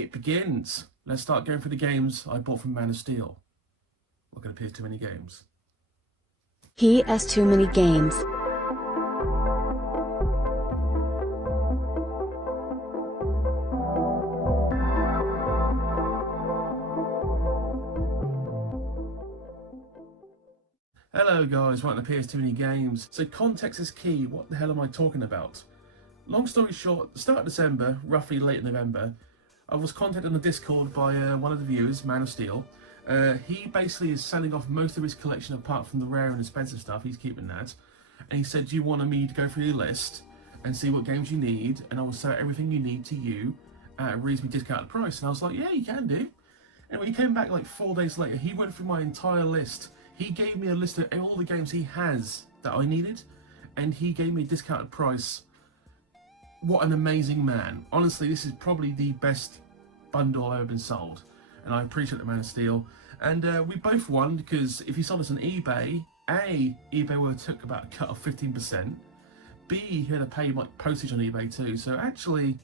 it begins. Let's start going through the games I bought from Man of Steel. Not going to appear too many games. He has too many games. Hello guys, right, appears too many games. So context is key. What the hell am I talking about? Long story short, start of December, roughly late November, I was contacted on the Discord by one of the viewers, Man of Steel. He basically is selling off most of his collection apart from the rare and expensive stuff. He's keeping that. And he said, do you want me to go through your list and see what games you need, and I will sell everything you need to you at a reasonably discounted price. And I was like, yeah, you can do. And when he came back like 4 days later, he went through my entire list. He gave me a list of all the games he has that I needed, and he gave me a discounted price. What an amazing man. Honestly, this is probably the best bundle I've ever been sold, and I appreciate the Man of Steel. And we both won, because if he sold us on eBay, A, eBay would have took about a cut of 15%, B, he had to pay like postage on eBay too, so actually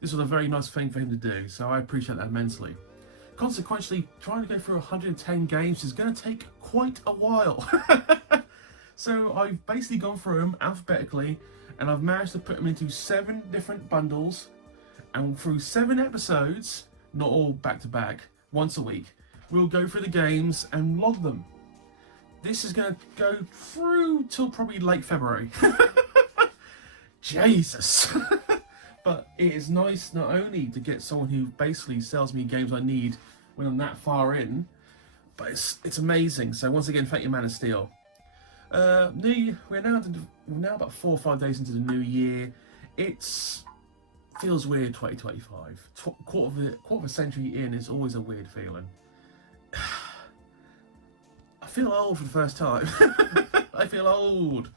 this was a very nice thing for him to do, so I appreciate that immensely. Consequently, trying to go through 110 games is going to take quite a while. So I've basically gone through them alphabetically, and I've managed to put them into 7 different bundles, and through 7 episodes, not all back to back, once a week, we'll go through the games and log them. This is going to go through till probably late February. Jesus. But it is nice not only to get someone who basically sells me games I need when I'm that far in, but it's amazing. So once again, thank you, Man of Steel. We're now about 4 or 5 days into the new year. Feels weird. 2025, quarter of a century in is always a weird feeling. I feel old for the first time. I feel old.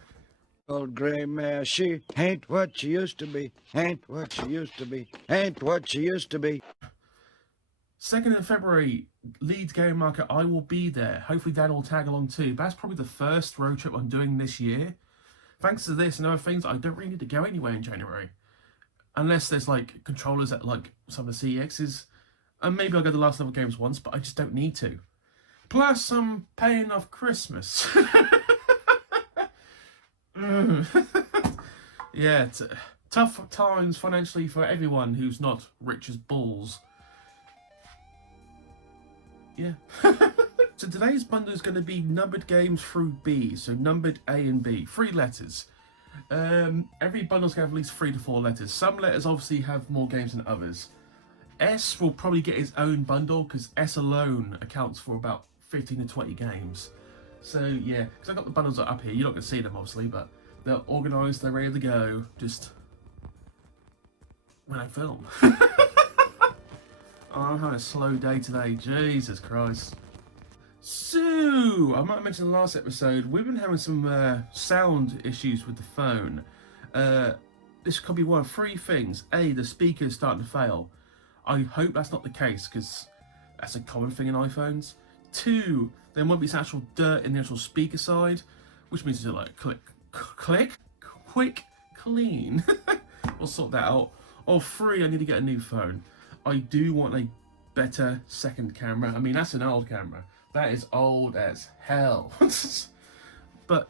Old grey mare, she ain't what she used to be, ain't what she used to be, ain't what she used to be. 2nd of February, Leeds Game Market, I will be there. Hopefully Dan will tag along too, but that's probably the first road trip I'm doing this year. Thanks to this and other things, I don't really need to go anywhere in January. Unless there's like controllers at like some of the CEXs. And maybe I'll go to the last level games once, but I just don't need to. Plus, I'm paying off Christmas. Yeah, tough times financially for everyone who's not rich as balls. Yeah. So today's bundle is going to be numbered games through B, so numbered A and B, 3 letters. Every bundle's going to have at least 3 to 4 letters. Some letters obviously have more games than others. S will probably get his own bundle, because S alone accounts for about 15 to 20 games. So yeah, because I've got the bundles up here, you're not going to see them obviously, but they're organised, they're ready to go, just when I film. Oh, I'm having a slow day today, Jesus Christ. So, I might have mentioned in the last episode, we've been having some sound issues with the phone. This could be one of 3 things. A, the speaker's starting to fail. I hope that's not the case, because that's a common thing in iPhones. 2, there might be some actual dirt in the actual speaker side, which means to like quick clean. We'll sort that out. Or 3, I need to get a new phone. I do want a better second camera. I mean, that's an old camera. That is old as hell. But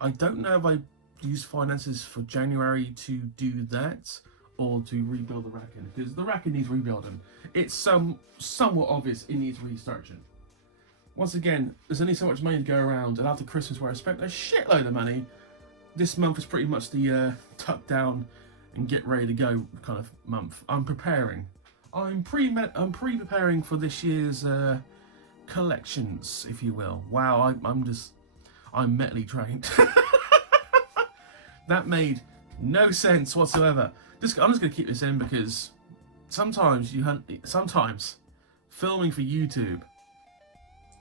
I don't know if I use finances for January to do that or to rebuild the Rackin, because the Rackin needs rebuilding. It's somewhat obvious it needs researching. Once again, there's only so much money to go around, and after Christmas, where I spent a shitload of money, this month is pretty much the tuck down and get ready to go kind of month. I'm preparing. I'm pre-preparing for this year's collections, if you will. Wow, I'm mentally trained. That made no sense whatsoever. I'm just going to keep this in, because sometimes filming for YouTube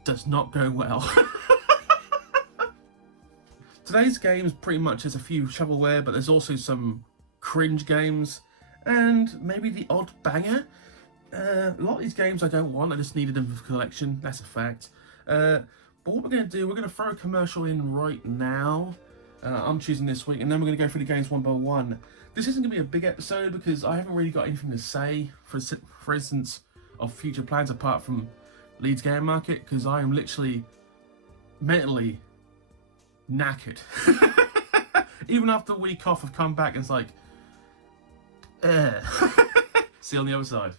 does not go well. Today's game is pretty much just a few shovelware, but there's also some cringe games and maybe the odd banger. A lot of these games I don't want, I just needed them for collection, that's a fact. But what we're going to do, we're going to throw a commercial in right now. I'm choosing this week, and then we're going to go through the games one by one. This isn't going to be a big episode because I haven't really got anything to say, for instance, of future plans apart from Leeds Game Market, because I am literally mentally knackered. Even after a week off, I've come back and it's like, see you on the other side.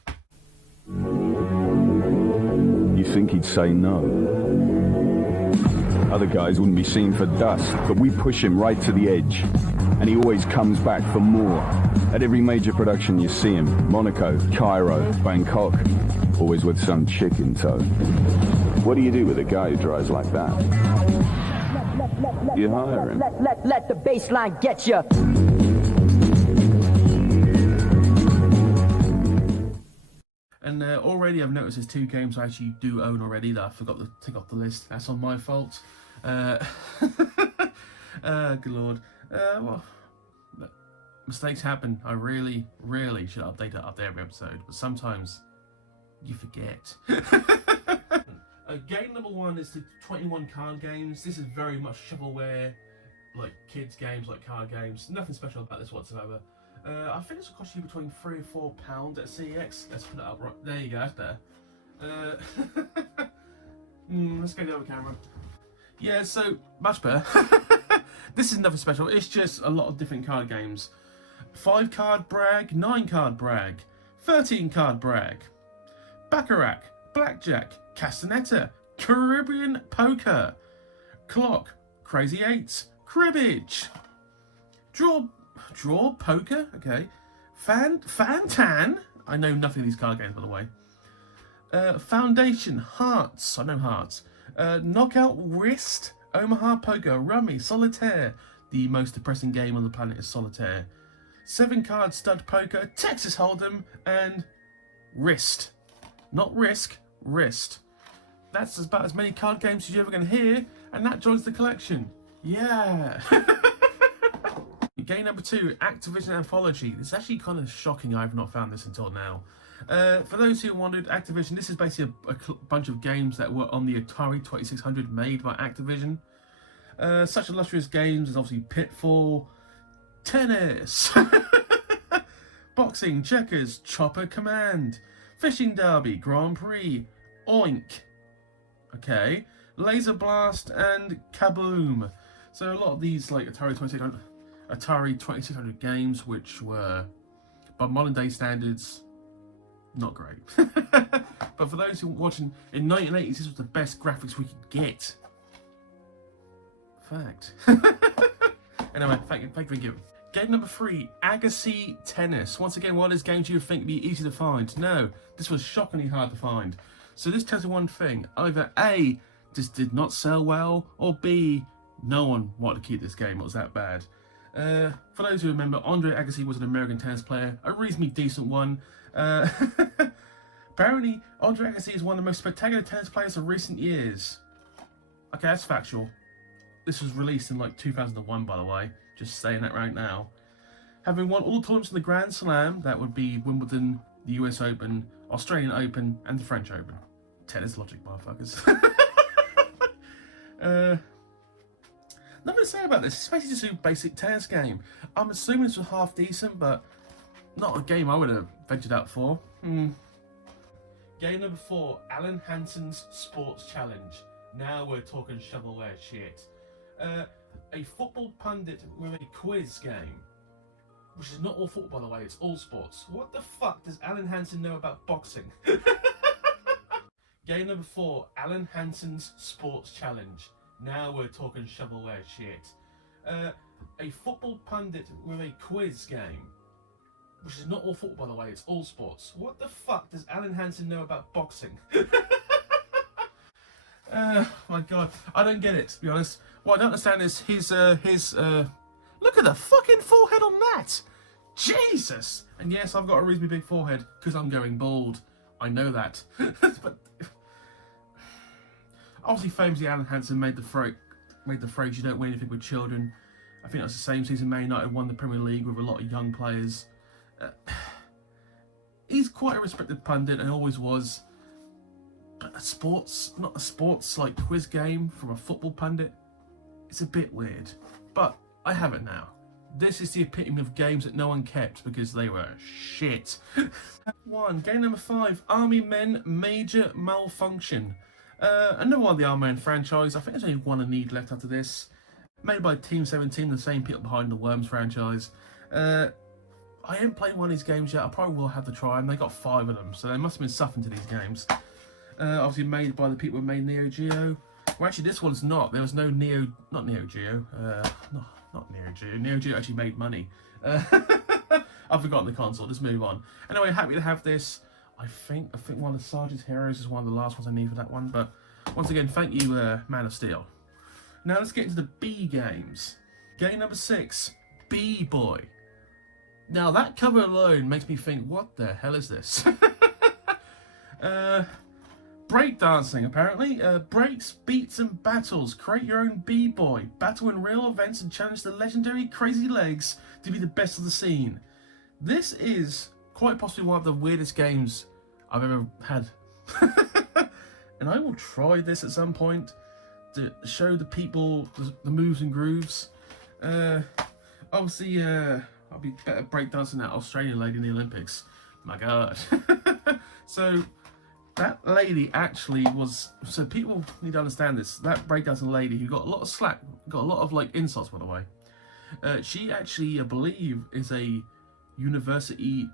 You think he'd say no? Other guys wouldn't be seen for dust, but we push him right to the edge. And he always comes back for more. At every major production you see him, Monaco, Cairo, Bangkok, always with some chick in tow. What do you do with a guy who drives like that? You hire him. Let the baseline get you. And already I've noticed there's 2 games I actually do own already that I forgot to tick off the list. That's on my fault. Good lord. Well, mistakes happen. I really should update it after every episode, but sometimes you forget. Game number 1 is the 21 card games. This is very much shovelware, like kids games, like card games. Nothing special about this whatsoever. I think this will cost you between £3 or £4 at CEX. Let's put it up right there. You go, that's there. Let's go to the other camera. Yeah, so much better. This is nothing special. It's just a lot of different card games. 5 card brag, 9 card brag, 13 card brag, Baccarat, Blackjack, Castanetta, Caribbean Poker, Clock, Crazy Eights, Cribbage, Draw Poker, okay, Fantan, I know nothing of these card games by the way, Foundation, Hearts, I know Hearts, Knockout Wrist, Omaha Poker, Rummy, Solitaire, the most depressing game on the planet is Solitaire, 7 card Stud Poker, Texas Hold'em, and Wrist. Not Risk, Wrist. That's about as many card games as you're ever going to hear, and that joins the collection. Yeah! Game number 2, Activision Anthology. It's actually kind of shocking I've not found this until now. For those who wondered, Activision, this is basically a bunch of games that were on the Atari 2600 made by Activision. Such illustrious games as obviously Pitfall, Tennis, Boxing, Checkers, Chopper Command, Fishing Derby, Grand Prix, Oink, okay, Laser Blast, and Kaboom. So a lot of these like Atari 2600 games, which were, by modern day standards, not great. But for those who were watching, in 1980s, this was the best graphics we could get. Fact. Anyway, thank you for giving. Game number 3, Agassi Tennis. Once again, one of those games you would think would be easy to find. No, this was shockingly hard to find. So this tells you one thing. Either A, this did not sell well, or B, no one wanted to keep this game. It was that bad. For those who remember, Andre Agassi was an American tennis player, a reasonably decent one. Apparently, Andre Agassi is one of the most spectacular tennis players of recent years. Okay, that's factual. This was released in like 2001, by the way. Just saying that right now. Having won all tournaments in the Grand Slam, that would be Wimbledon, the US Open, Australian Open, and the French Open. Tennis logic, motherfuckers. Nothing to say about this. It's basically just a basic tennis game. I'm assuming this was half decent, but not a game I would have ventured out for. Game number 4, Alan Hansen's Sports Challenge. Now we're talking shovelware shit. A football pundit with a quiz game. Which is not all football, by the way, it's all sports. What the fuck does Alan Hansen know about boxing? Game number 4, Alan Hansen's Sports Challenge. Now we're talking shovelware shit. A football pundit with a quiz game. Which is not all football, by the way, it's all sports. What the fuck does Alan Hansen know about boxing? My god, I don't get it, to be honest. What I don't understand is his look at the fucking forehead on that! Jesus! And yes, I've got a reasonably big forehead, because I'm going bald. I know that. But obviously, famously, Alan Hansen made the phrase, "You don't win anything with children." I think that's the same season Man United won the Premier League with a lot of young players. He's quite a respected pundit and always was. But not a sports like quiz game from a football pundit. It's a bit weird. But I have it now. This is the epitome of games that no one kept because they were shit. Game number 5, Army Men Major Malfunction. Another one of the Army Men franchise. I think there's only one I need left after this. Made by Team 17, the same people behind the Worms franchise. I haven't played one of these games yet. I probably will have to try them. They got 5 of them, so they must have been suffering to these games. Obviously made by the people who made Neo Geo. Well, actually, this one's not. There was no not Neo Geo. Not Neo Geo. Neo Geo actually made money. I've forgotten the console. Let's move on. Anyway, happy to have this. I think one of the Sergeant's Heroes is one of the last ones I need for that one. But once again, thank you, Man of Steel. Now let's get into the B games. Game number 6, B-Boy. Now that cover alone makes me think, what the hell is this? Breakdancing, apparently. Breaks, beats, and battles. Create your own B-Boy. Battle in real events and challenge the legendary Crazy Legs to be the best of the scene. This is quite possibly one of the weirdest games I've ever had. And I will try this at some point to show the people the moves and grooves. Obviously, I'll be better breakdancing that Australian lady in the Olympics. My God. So that lady actually was, so people need to understand this, that breakdancing lady who got a lot of slack, got a lot of like insults by the way, she actually, I believe, is a university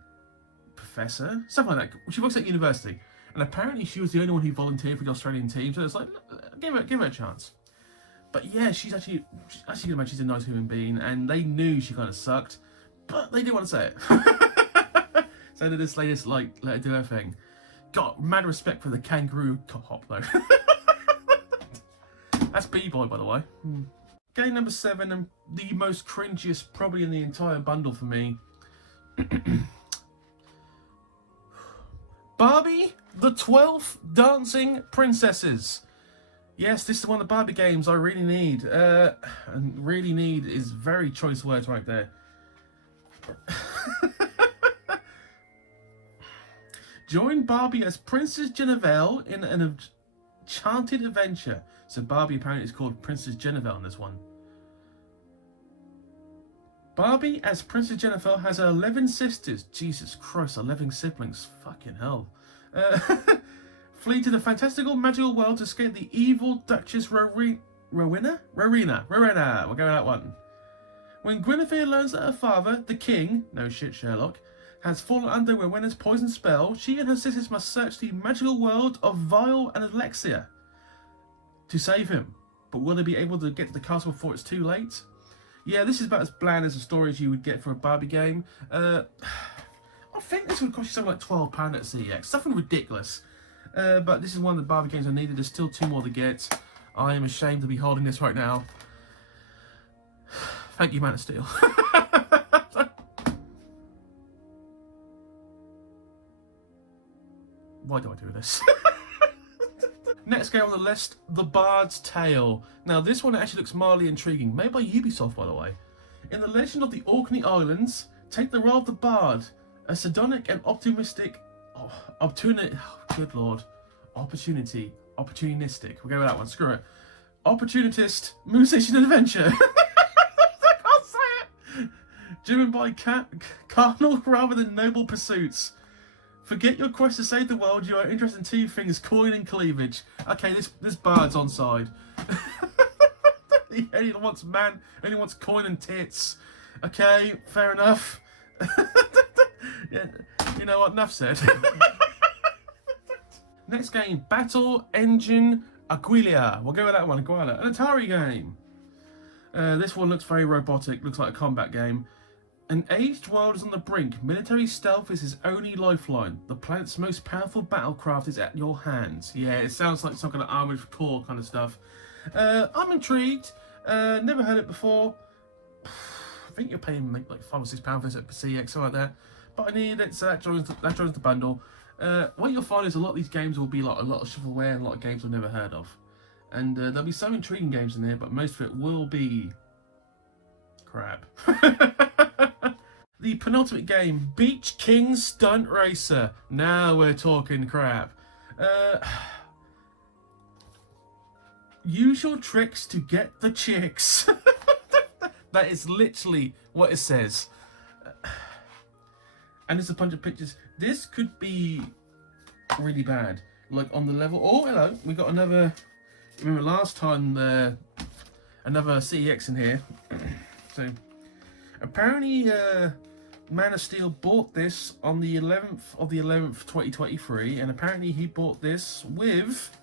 professor, something like that. She works at university, and apparently she was the only one who volunteered for the Australian team, so it's like, give her a chance. But yeah, she's actually she's a nice human being, and they knew she kind of sucked, but they didn't want to say it. So they just let her do her thing. Got mad respect for the kangaroo hop though. That's B-Boy, by the way. Game number 7, and the most cringiest probably in the entire bundle for me. Barbie, the 12th Dancing Princesses. Yes, this is one of the Barbie games I really need. And really need is very choice words right there. Join Barbie as Princess Genevieve in an enchanted adventure. So Barbie apparently is called Princess Genevieve in this one. Barbie as Princess Genevieve has 11 sisters. Jesus Christ, 11 siblings. Fucking hell. Flee to the fantastical magical world to escape the evil Duchess Rowena? We'll go with that one. When Guinevere learns that her father, the king, no shit Sherlock, has fallen under Rowena's poison spell, she and her sisters must search the magical world of Vile and Alexia to save him. But will they be able to get to the castle before it's too late? Yeah, this is about as bland as a story as you would get for a Barbie game. I think this would cost you something like £12 at CEX. Something ridiculous. But this is one of the Barbie games I needed. There's still 2 more to get. I am ashamed to be holding this right now. Thank you, Man of Steel. Why do I do this? Next game on the list, The Bard's Tale. Now this one actually looks mildly intriguing, made by Ubisoft by the way. In the legend of the Orkney Islands, take the role of the Bard, a sardonic and optimistic, good lord, opportunistic, we'll go with that one, screw it. Opportunist, musician adventure. I can't say it. Driven by carnal rather than noble pursuits. Forget your quest to save the world, you are interested in 2 things, coin and cleavage. Okay, this bard's on side. He only wants coin and tits. Okay, fair enough. Yeah, you know what, enough said. Next game, Battle Engine Aguila. We'll go with that one, Aguila. An Atari game. This one looks very robotic, looks like a combat game. An aged world is on the brink. Military stealth is his only lifeline. The planet's most powerful battlecraft is at your hands. Yeah, it sounds like some kind of Armored Core kind of stuff. I'm intrigued. Never heard it before. I think you're paying like £5 or £6 for it per CX, something like that. But I need it, so that joins the bundle. What you'll find is a lot of these games will be like a lot of shovelware and a lot of games I've never heard of. And there'll be some intriguing games in there, but most of it will be crap. The penultimate game, Beach King Stunt Racer. Now we're talking crap. Use your tricks to get the chicks. That is literally what it says. And there's a bunch of pictures. This could be really bad. Like on the level. Oh, hello. We got another. Remember last time another CEX in here. So apparently Man of Steel bought this on the 11th of the 11th 2023, and apparently he bought this with,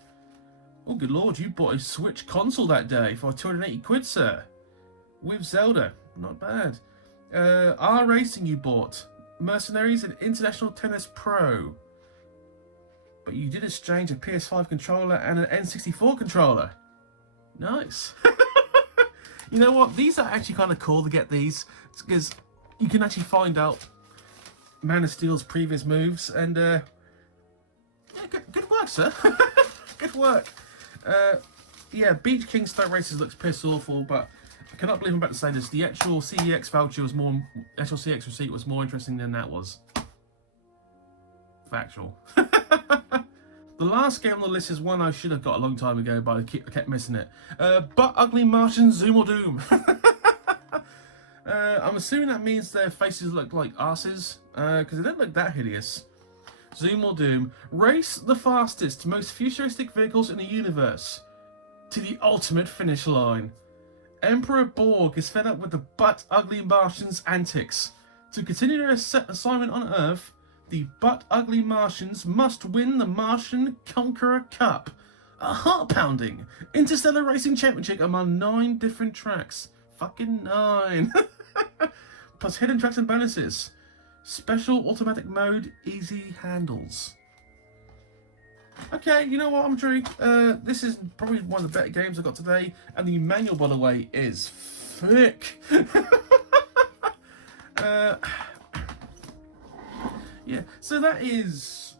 oh good lord, you bought a Switch console that day for 280 quid, sir, with Zelda. Not bad. R Racing you bought, Mercenaries and International Tennis Pro, but you did exchange a PS5 controller and an N64 controller. Nice. You know what? These are actually kind of cool to get these, because you can actually find out Man of Steel's previous moves, and yeah, good work, sir. Good work. Yeah, Beach King Stunt Races looks piss awful, but I cannot believe I'm about to say this. The actual CEX voucher was more, actual CEX receipt was more interesting than that was. Factual. The last game on the list is one I should have got a long time ago, but I kept missing it. But Ugly Martian Zoom or Doom. I'm assuming that means their faces look like asses, because they don't look that hideous. Zoom or Doom. Race the fastest, most futuristic vehicles in the universe to the ultimate finish line. Emperor Borg is fed up with the butt-ugly Martians' antics. To continue their assignment on Earth, the butt-ugly Martians must win the Martian Conqueror Cup, a heart-pounding interstellar racing championship among 9 different tracks. Fucking 9. Plus hidden tracks and bonuses. Special automatic mode, easy handles. Okay, you know what, I'm intrigued. This is probably one of the better games I got today, and the manual, by the way, is thick. Yeah, so that is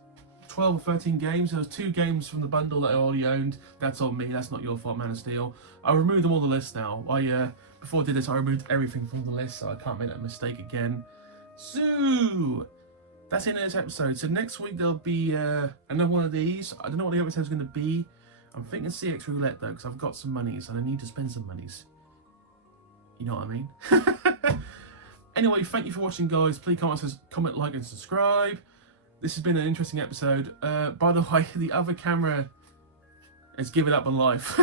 12 or 13 games. There was 2 games from the bundle that I already owned. That's on me, that's not your fault, Man of Steel. I removed them all the list now. Before I did this, I removed everything from the list, so I can't make that mistake again. So that's the end of this episode. So next week there'll be another one of these. I don't know what the episode's going to be. I'm thinking CX Roulette though, because I've got some monies and I need to spend some monies. You know what I mean? Anyway, thank you for watching, guys. Please comment, like, and subscribe. This has been an interesting episode. By the way, the other camera has given up on life.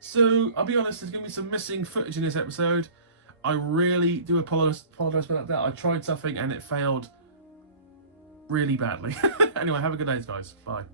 So, I'll be honest, there's going to be some missing footage in this episode. I really do apologise about that. I tried something and it failed really badly. Anyway, have a good day, guys. Bye.